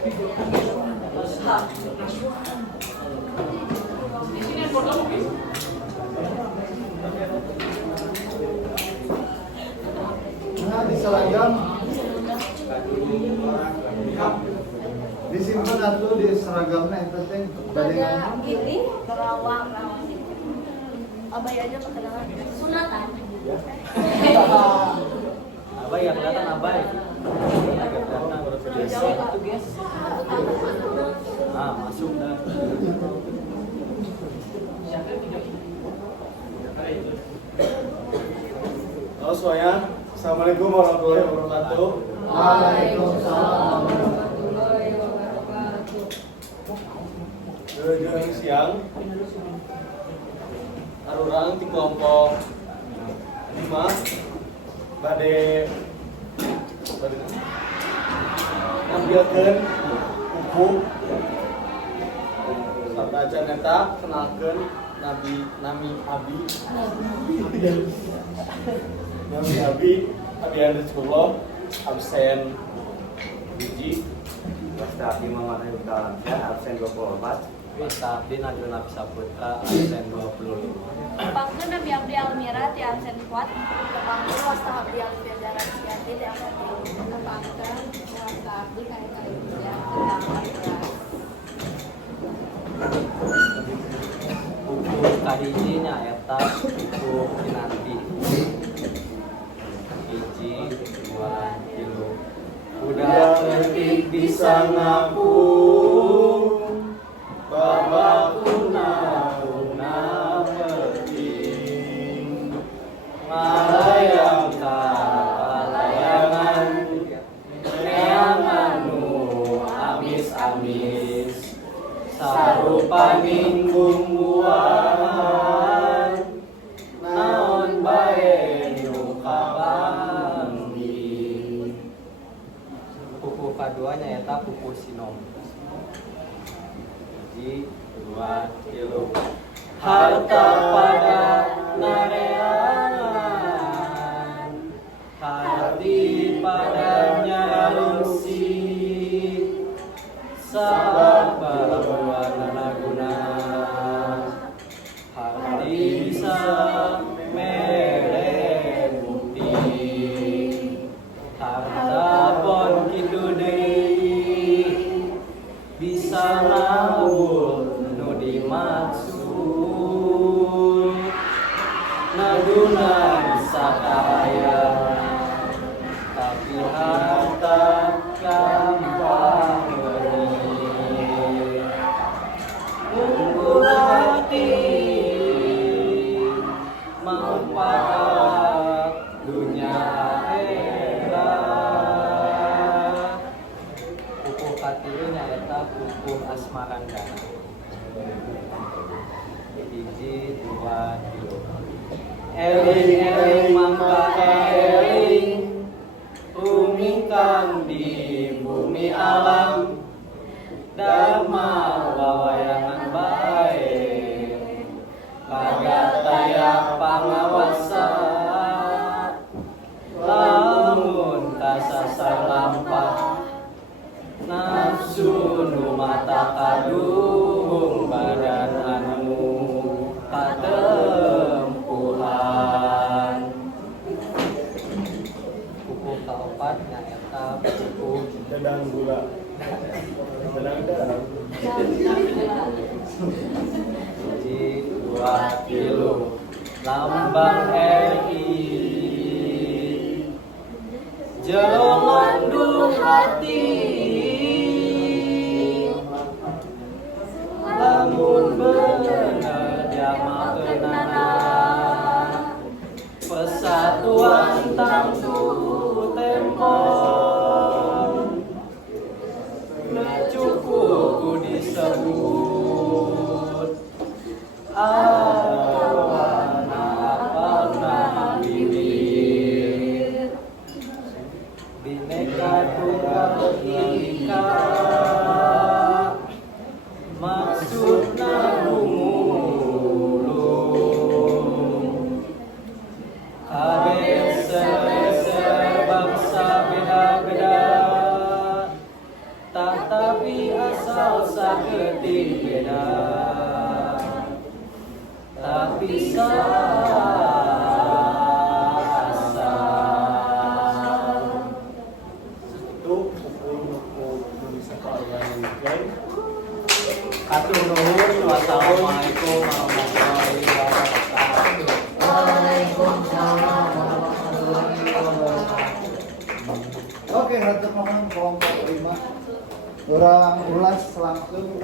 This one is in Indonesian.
Nah, di seragam disimpan atau di seragamnya itu teh ada gini kerawang abay aja perkenalan sunatan Abay yang datang abay. Yang datang biasa itu guys. Masuk dah. Halo semuanya, Assalamualaikum warahmatullahi wabarakatuh. Waalaikumsalam warahmatullahi wabarakatuh. Jelang siang, arurang di kelompok 5 bade ngambilkeun buku sarta acan eta kenalkeun Nami Abi Andrizullah absen biji Ustaz Imam Anwar Kalansia absen 24. Ustaz Din Aduna Saputra absen 25. Pangkeun Nabi Abdi Almira ti absen kuat pangkeun Wasta Abdi Almira Siati ti absen pangkeun Wasta Abdi kali-kali Buku kahiji nyaeta buku Kinanti. Hiji, dua, tilu. Udah letik bisa ngapung, babakuna una penting. Malayang kalayangan, neangan nu amis-amis. Sarupaning bumbuan, naon bae nu kabanggi. Buku kedua nyaeta buku Sinom. Hiji, dua, tilu. Harta pada nareangan, hati padanya rusik. Sabar berwarna guna, hati bisa mere bukti. Harta pon kitu deui bisa ngabul nu dimaksud. Naguna sakaya tapi harta gampang hati manfaat dunia akhirat. Buku katilu nyaeta buku Asmarandana. Hiji, dua, tilu. Eling-eling mangka eling, rumingkang di bumi alam. Dharma wawayangan bae, bagataya pangawasa. Lamun kasasar lampah, nafsu nu mata kadung badan anu katempuhan. Buku kaopat nyaeta buku Dadang gula. Hiji, dua, tilu. Lambang RI jero ngandung hati, lamun bener jamakeunana persatuan tangtu tempon. Cukup disebut awana pernah bibir Bineka Tunggal Ika Tetapi asal saketing beda, tapi asal. Itu pukul bisa kalian game. Atur nuhun, wassalamualaikum warahmatullahi wabarakatuh. Waalaikumsalam warahmatullahi wabarakatuh. Oke, hatur nuhun kelompok 5. Orang ulas langsung.